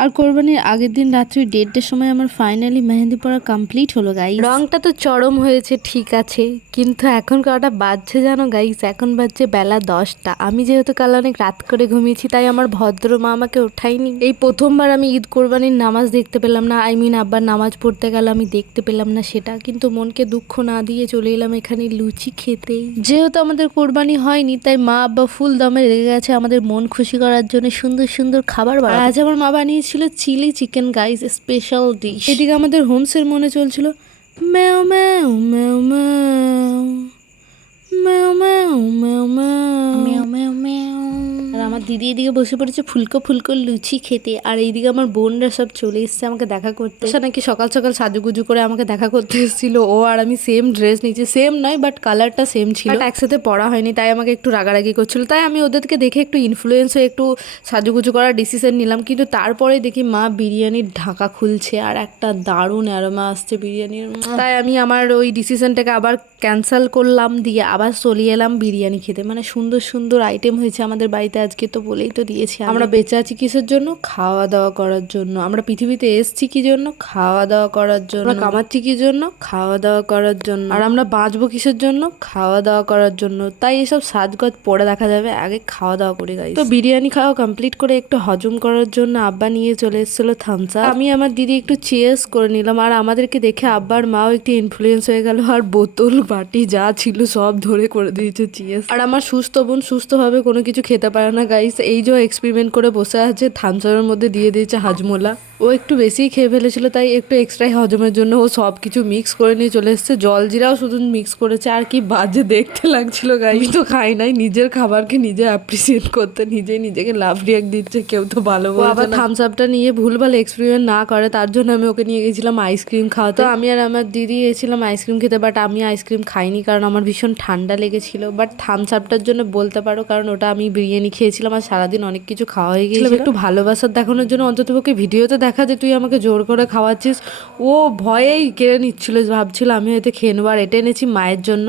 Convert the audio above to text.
আর কোরবানির আগের দিন রাত্রি 1:30টার সময় আমার ফাইনালি মেহেন্দি পরা কমপ্লিট হলো গাইস। রংটা তো চরম হয়েছে ঠিক আছে, কিন্তু এখন কটা বাজছে জানো গাইস? এখন বাজছে বেলা 10টা। আমি যেহেতু কাল অনেক রাত করে ঘুমিয়েছি তাই আমার ভদ্র মা আমাকে ওঠায়নি। এই প্রথমবার আমি ঈদ কোরবানির নামাজ দেখতে পেলাম না, আব্বার নামাজ পড়তে গেল আমি দেখতে পেলাম না সেটা, কিন্তু মনকে দুঃখ না দিয়ে চলে এলাম এখানে লুচি খেতে। যেহেতু আমাদের কোরবানি হয়নি তাই মা আব্বা ফুল দমে রেগে গেছে আমাদের মন খুশি করার জন্য সুন্দর সুন্দর খাবার বানাতে। আজ আমার মা বানিয়েছিল chilli chicken guys, special dish. এদিকে আমাদের হোমসের মনে চলছিল ম্যাও ম্যাও ম্যাও ম্যাও ম্যাও ম্যাও ম্যাও ম্যাও ম্যাও ম্যাও। আর আমার দিদি এদিকে বসে পড়েছে ফুলকো ফুলকো লুচি খেতে, আর এইদিকে আমার বোনরা সব চলে এসছে আমাকে দেখা করতে। সে নাকি সকাল সকাল সাজুগুজু করে আমাকে দেখা করতে এসেছিল। ও আর আমি সেম ড্রেস নিয়েছি, সেম নয় বাট কালারটা সেম ছিল, বাট একসাথে পরা হয়নি তাই আমাকে একটু রাগারাগি করছিল। তাই আমি ওদেরকে দেখে একটু ইনফ্লুয়েন্স হয়ে একটু সাজুগুজু করার ডিসিশন নিলাম, কিন্তু তারপরে দেখি মা বিরিয়ানির ঢাকা খুলছে আর একটা দারুণ অ্যারোমা আসছে বিরিয়ানির। তাই আমি আমার ওই ডিসিশনটাকে আবার ক্যান্সেল করলাম, দিয়ে আবার চলে এলাম বিরিয়ানি খেতে। মানে সুন্দর সুন্দর আইটেম হয়েছে আমাদের বাড়িতে আজকে, তো বলেই তো দিয়েছি আমরা বেঁচে আছি কিসের জন্য? খাওয়া দাওয়া করার জন্য। আমরা পৃথিবীতে এসছি কি জন্য? খাওয়া দাওয়া করার জন্য। আমরা কামাচ্ছি কি জন্য? খাওয়া দাওয়া করার জন্য। আর আমরা বাঁচবো কিসের জন্য? খাওয়া দাওয়া করার জন্য। তাই এসব সাজগজ পরে দেখা যাবে, আগে খাওয়া দাওয়া করে গাইস। তো বিরিয়ানি খাওয়া কমপ্লিট করে একটু হজম করার জন্য আব্বা নিয়ে চলে এসেছিল থামস আপ। আমি আমার দিদি একটু চিয়ার্স করে নিলাম, আর আমাদেরকে দেখে আব্বার মাও একটু ইনফ্লুয়েন্স হয়ে গেল, আর বোতল বাটি যা ছিল সব ধরে করে দিয়েছে চিয়ার্স। আর আমার সুস্থ বোন সুস্থভাবে কোনো কিছু খেতে পারে না গাইস, এই যে এক্সপেরিমেন্ট করে বসে আছে থামস আপের মধ্যে দিয়ে দিয়েছে হাজমোলা। ও একটু বেশিই খেয়ে ফেলেছিল তাই একটু এক্সট্রাই হজমের জন্য ও সব কিছু মিক্স করে নিয়ে চলে এসেছে। জল জিরাও শুধু মিক্স করেছে, আর কি বাজে দেখতে লাগছিল গাইস। আমি তো খাই নাই, নিজের খাবারকে নিজে অ্যাপ্রিসিয়েট করতে নিজেই নিজেকে লাভ রিয়াক্ট দিচ্ছে, কেউ তো ভালো বলছে না। আবার থামস আপটা নিয়ে ভুলভাল এক্সপেরিমেন্ট না করে তার জন্য আমি ওকে নিয়ে গেছিলাম আইসক্রিম খাওয়াতে। আমি আর আমার দিদি এসেছিলাম আইসক্রিম খেতে, বাট আমি আইসক্রিম খাইনি কারণ আমার ভীষণ ঠান্ডা লেগেছিল। বাট থামস আপটার জন্য বলতে পারো, কারণ ওটা আমি বিরিয়ানি খেয়েছিলাম আর সারাদিন অনেক কিছু খাওয়া হয়ে গিয়েছিল। একটু ভালোবাসার দেখানোর জন্য অন্ততপক্ষে ভিডিওতে দেখা যে তুই আমাকে জোর করে খাওয়াচ্ছিস। ও ভয়েই কেড়ে নিচ্ছিল, ভাবছিল আমি হয়তো খেয়ে নেবো। আর এটা এনেছি মায়ের জন্য।